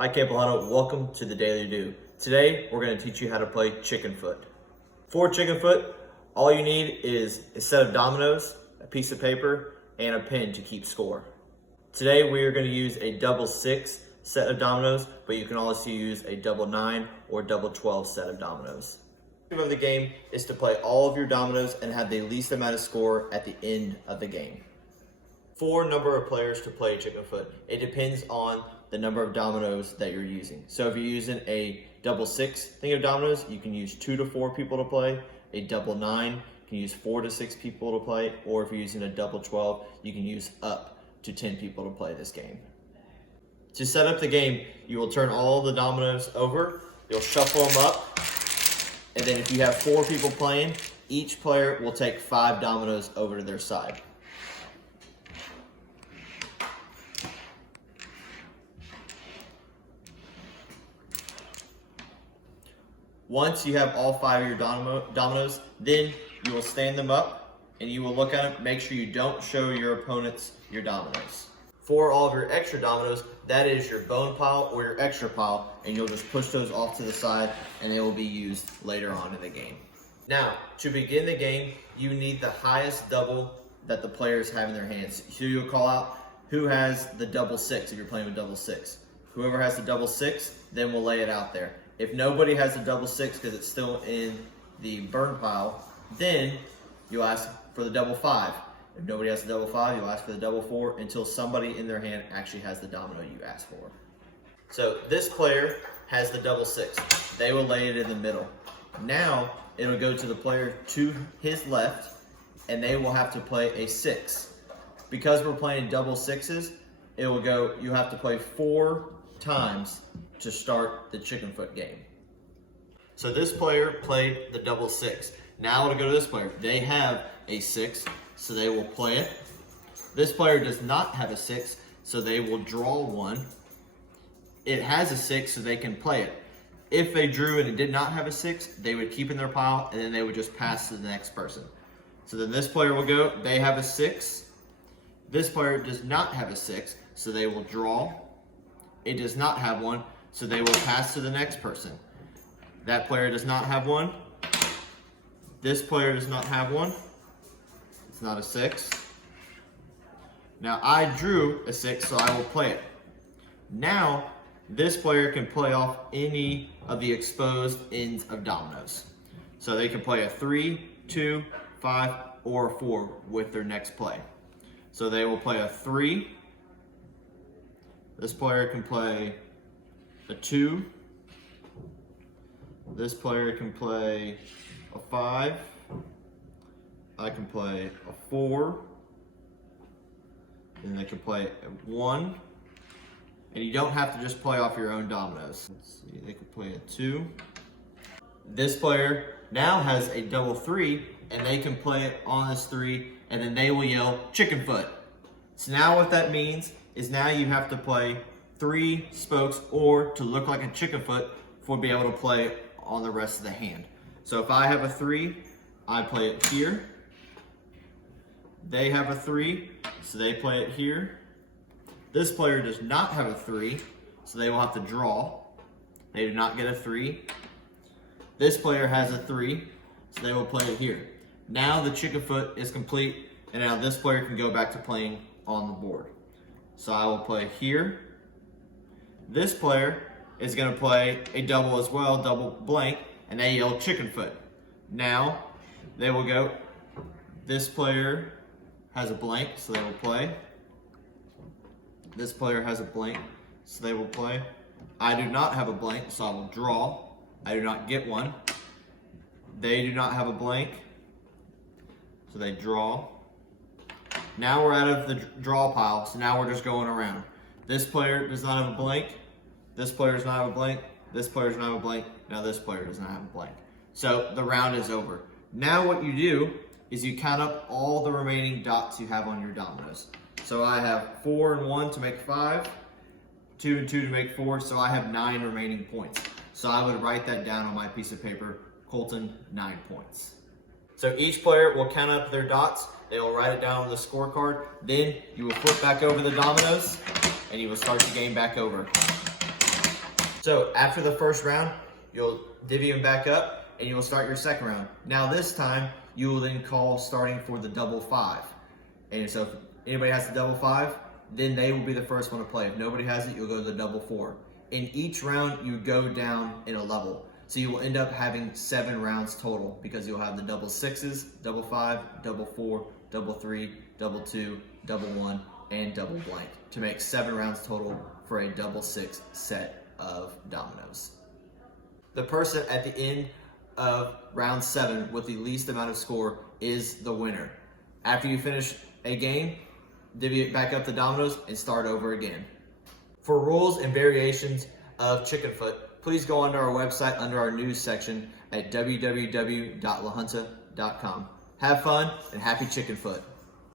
Hi Campolano, welcome to the Daily Do. Today we're going to teach you how to play chicken foot. For chicken foot, all you need is a set of dominoes, a piece of paper, and a pen to keep score. Today we are going to use a double 6 set of dominoes, but you can also use a double 9 or double 12 set of dominoes. The objective of the game is to play all of your dominoes and have the least amount of score at the end of the game. For number of players to play chicken foot, it depends on the number of dominoes that you're using. So if you're using a double 6 thing of dominoes, you can use 2 to 4 people to play. A double 9, you can use 4 to 6 people to play. Or if you're using a double 12, you can use up to 10 people to play this game. To set up the game, you will turn all the dominoes over, you'll shuffle them up, and then if you have 4 people playing, each player will take 5 dominoes over to their side. Once you have all 5 of your dominoes, then you will stand them up and you will look at them. Make sure you don't show your opponents your dominoes. For all of your extra dominoes, that is your bone pile or your extra pile, and you'll just push those off to the side and they will be used later on in the game. Now, to begin the game, you need the highest double that the players have in their hands. So you'll call out who has the double 6 if you're playing with double 6. Whoever has the double 6, then we'll lay it out there. If nobody has a double 6 because it's still in the burn pile, then you'll ask for the double 5. If nobody has the double 5, you'll ask for the double 4 until somebody in their hand actually has the domino you asked for. So this player has the double 6. They will lay it in the middle. Now it'll go to the player to his left and they will have to play a 6. Because we're playing double 6s, it will go, you have to play 4 times to start the chicken foot game. So this player played the double 6. Now it'll go to this player. They have a 6, so they will play it. This player does not have a 6, so they will draw 1. It has a 6, so they can play it. If they drew and it did not have a 6, they would keep in their pile, and then they would just pass to the next person. So then this player will go, they have a 6. This player does not have a 6, so they will draw. It does not have one, so they will pass to the next person. That player does not have one. This player does not have one. It's not a 6. Now I drew a 6, so I will play it. Now this player can play off any of the exposed ends of dominoes. So they can play a 3, 2, 5, or a 4 with their next play. So they will play a 3. This player can play a 2. This player can play a 5. I can play a 4. Then they can play a 1. And you don't have to just play off your own dominoes. Let's see, they can play a 2. This player now has a double 3, and they can play it on this 3, and then they will yell chicken foot. So now what that means is now you have to play 3 spokes or to look like a chicken foot for be able to play on the rest of the hand. So if I have a 3, I play it here. They have a 3, so they play it here. This player does not have a 3, so they will have to draw. They do not get a 3. This player has a 3, so they will play it here. Now the chicken foot is complete, and now this player can go back to playing on the board. So I will play here. This player is going to play a double as well, double blank, and they yell chicken foot. Now they will go, this player has a blank, so they will play. This player has a blank, so they will play. I do not have a blank, so I will draw. I do not get one. They do not have a blank, so they draw. Now we're out of the draw pile, so now we're just going around. This player does not have a blank. This player does not have a blank. This player does not have a blank. Now this player does not have a blank. So the round is over. Now what you do is you count up all the remaining dots you have on your dominoes. So I have 4 and 1 to make 5, 2 and 2 to make 4, so I have 9 remaining points. So I would write that down on my piece of paper, Colton, 9 points. So each player will count up their dots. They will write it down on the scorecard. Then you will flip back over the dominoes and you will start the game back over. So after the first round, you'll divvy them back up and you'll start your second round. Now this time, you will then call starting for the double 5. And so if anybody has the double 5, then they will be the first one to play. If nobody has it, you'll go to the double 4. In each round, you go down in a level. So you will end up having 7 rounds total because you'll have the double 6s, double 5, double 4, double 3, double 2, double 1, and double blank to make 7 rounds total for a double 6 set of dominoes. The person at the end of round 7 with the least amount of score is the winner. After you finish a game, divvy it back up the dominoes and start over again. For rules and variations of chicken foot, please go onto our website under our news section at www.lahunta.com. Have fun and happy chicken foot.